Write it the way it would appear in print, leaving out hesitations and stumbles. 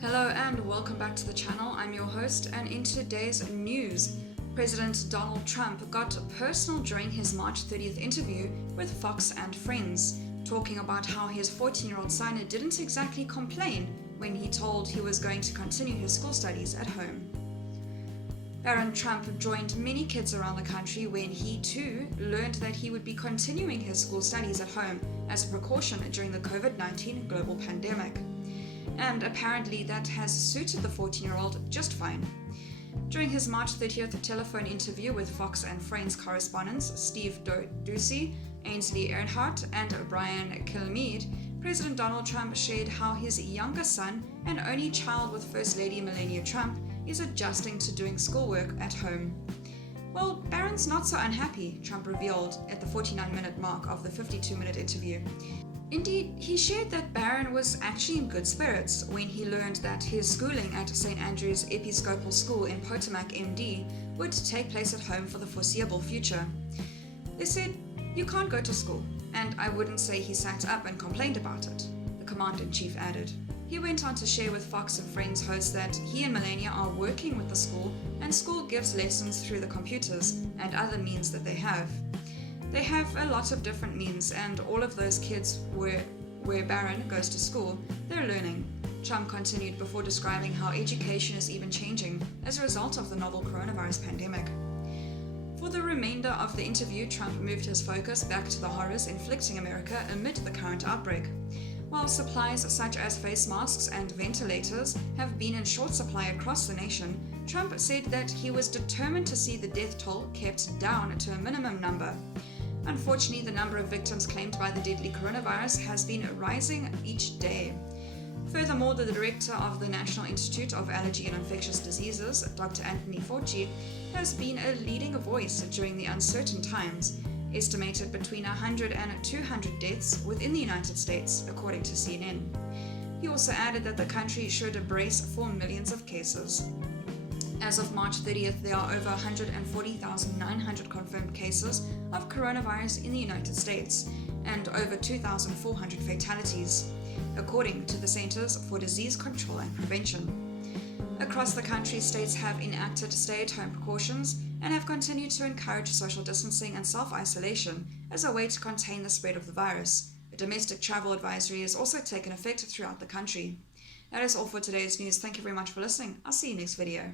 Hello and welcome back to the channel. I'm your host, and in today's news, President Donald Trump got personal during his March 30th interview with Fox and Friends, talking about how his 14-year-old son didn't exactly complain when he told he was going to continue his school studies at home. Barron Trump joined many kids around the country when he too learned that he would be continuing his school studies at home as a precaution during the COVID-19 global pandemic. And apparently that has suited the 14-year-old just fine. During his March 30th telephone interview with Fox and Friends correspondents Steve Doocy, Ainsley Earnhardt, and Brian Kilmeade, President Donald Trump shared how his younger son and only child with First Lady Melania Trump is adjusting to doing schoolwork at home. Well, Barron's not so unhappy, Trump revealed at the 49-minute mark of the 52-minute interview. Indeed, he shared that Barron was actually in good spirits when he learned that his schooling at St. Andrew's Episcopal School in Potomac, MD, would take place at home for the foreseeable future. They said, "You can't go to school," and I wouldn't say he sat up and complained about it, the Commander-in-Chief added. He went on to share with Fox and Friends hosts that he and Melania are working with the school, and school gives lessons through the computers and other means that they have. They have a lot of different means, and all of those kids where Barron goes to school, they're learning. Trump continued before describing how education is even changing as a result of the novel coronavirus pandemic. For the remainder of the interview, Trump moved his focus back to the horrors inflicting America amid the current outbreak. While supplies such as face masks and ventilators have been in short supply across the nation, Trump said that he was determined to see the death toll kept down to a minimum number. Unfortunately, the number of victims claimed by the deadly coronavirus has been rising each day. Furthermore, the director of the National Institute of Allergy and Infectious Diseases, Dr. Anthony Fauci, has been a leading voice during the uncertain times, estimated between 100 and 200 deaths within the United States, according to CNN. He also added that the country should brace for millions of cases. As of March 30th, there are over 140,900 confirmed cases of coronavirus in the United States and over 2,400 fatalities, according to the Centers for Disease Control and Prevention. Across the country, states have enacted stay-at-home precautions and have continued to encourage social distancing and self-isolation as a way to contain the spread of the virus. A domestic travel advisory has also taken effect throughout the country. That is all for today's news. Thank you very much for listening. I'll see you next video.